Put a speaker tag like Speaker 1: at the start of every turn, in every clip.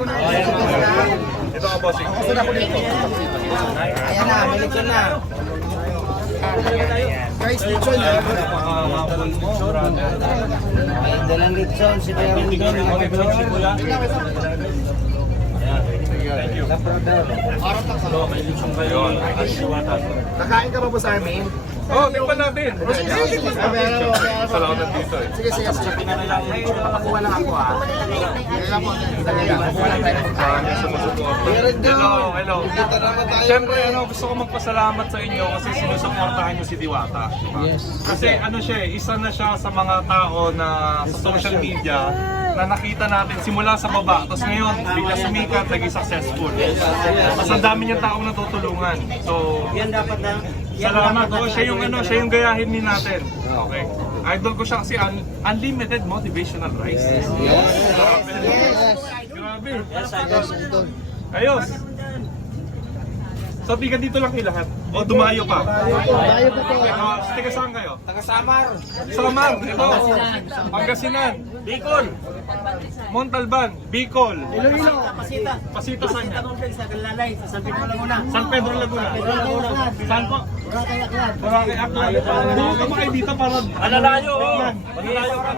Speaker 1: Ito ka, bossing.
Speaker 2: Ayan na, may lechon na. Guys, lechon na.
Speaker 1: Makahabol mo, brother.
Speaker 2: Ay, dalang lechon. Si Kuya.
Speaker 1: Thank you.
Speaker 2: Nakain ka ba po sa amin?
Speaker 1: Oh, tingnan natin. Salamat dito eh.
Speaker 2: Sige, sige. sige. Nakakuha lang ako ah.
Speaker 1: Hello, hello. Siyempre, ano, gusto ko magpasalamat sa inyo kasi sinusuportahan niyo si Diwata. diba? Kasi ano siya, eh, isa na siya sa mga tao na sa social media na nakita natin simula sa baba, tapos ngayon bigla sumikat, naging successful. Mas ang dami niyang taong natutulungan. So,
Speaker 2: Yan dapat na.
Speaker 1: Salamat oh, siya yung ano, siya yung gayahin din natin. Okay. Idol ko siya kasi un- unlimited motivational rice. Grabe. Grabe. Ayos. So, tiga dito lang kayo lahat. O, dumayo pa.
Speaker 2: Tayo po po.
Speaker 1: Uh, tiga saan kayo?
Speaker 2: Taga-Samar.
Speaker 1: Samar, ito. Pangasinan. Bicol. Montalban. Bicol.
Speaker 2: Iloilo.
Speaker 1: Pasita saan yan?
Speaker 2: Sa Galalay, sa San Pedro Laguna.
Speaker 1: San Pedro Laguna. Saan po?
Speaker 2: Boracay Aklan.
Speaker 1: Boracay Aklan. Buo ka kayo dito para...
Speaker 3: Malalayo, oh. Malalayo ka.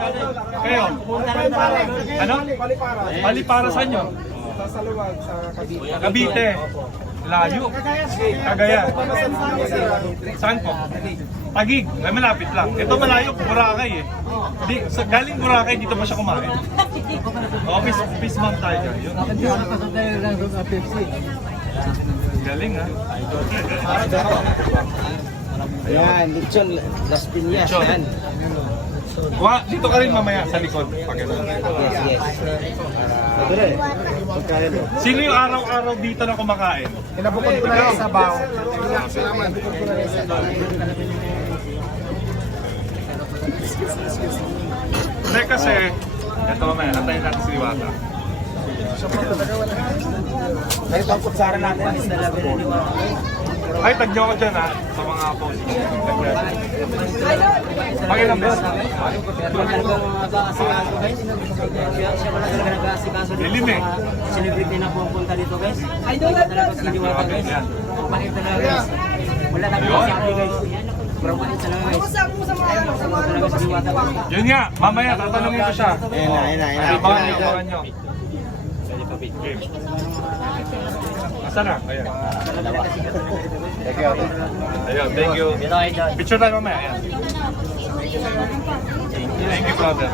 Speaker 1: Kayo? Ano? Pali para saan nyo?
Speaker 2: Sa Saluwag, sa Cavite.
Speaker 1: Cavite. Layo. Cagayan. Saan po? Tagig. Ay, malapit lang. Ito malayo, Boracay eh. Di, sa, galing Boracay, dito pa siya kumain. Oh, peace, peace mom tayo. Yun. Galing ah.
Speaker 2: Ayan, lechon. Las Piñas.
Speaker 1: Lechon. Wa, dito ka rin mamaya sa likod. Pag ganun.
Speaker 2: Yes, yes.
Speaker 1: Sino yung araw-araw dito na kumakain?
Speaker 2: Kinabukod ko na rin sa baw. Salamat.
Speaker 1: Hindi kasi, ito mamaya, antayin natin si Diwata.
Speaker 2: Dahil pang kutsara natin.
Speaker 1: Ay, tag niyo ako dyan ha, sa mga posts. Pakilang best. Lilim eh.
Speaker 3: Celebrity na pupunta dito guys. Ay, doon talaga si Diwata guys. Talaga guys? Wala na
Speaker 1: Yun.
Speaker 3: kasi guys. Pero bakit talaga guys? Talaga si Diwata guys.
Speaker 1: Yun nga, mamaya tatanungin ko siya.
Speaker 2: Ayan na, ayan na, na.
Speaker 1: Abangan niyo, abangan na? Ayan. Ayun, thank you. Picture tayo mamaya. Ayan. Thank you, brother.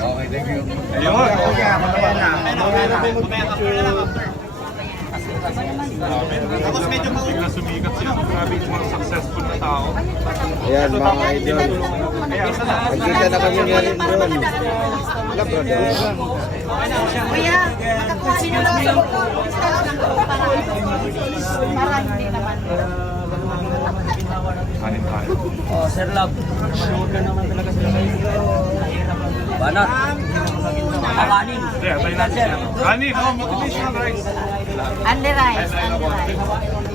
Speaker 1: Okay, thank you. Ayun. Tapos medyo bigla sumikat siya. Grabe yung mga successful na tao.
Speaker 2: Ayan, mga idol. Nagkita na kami nga rin doon. Wala, brother.
Speaker 4: Kuya, makakuha rin naman sa motor. Para, para hindi naman.
Speaker 1: Kanin tayo.
Speaker 3: Oh, Sir Love. Sure ka naman talaga sila guys. Banat. Kakanin.
Speaker 1: Yeah, tayo natin. Kanin, oh, motivational rice.
Speaker 4: Under eyes, under eyes.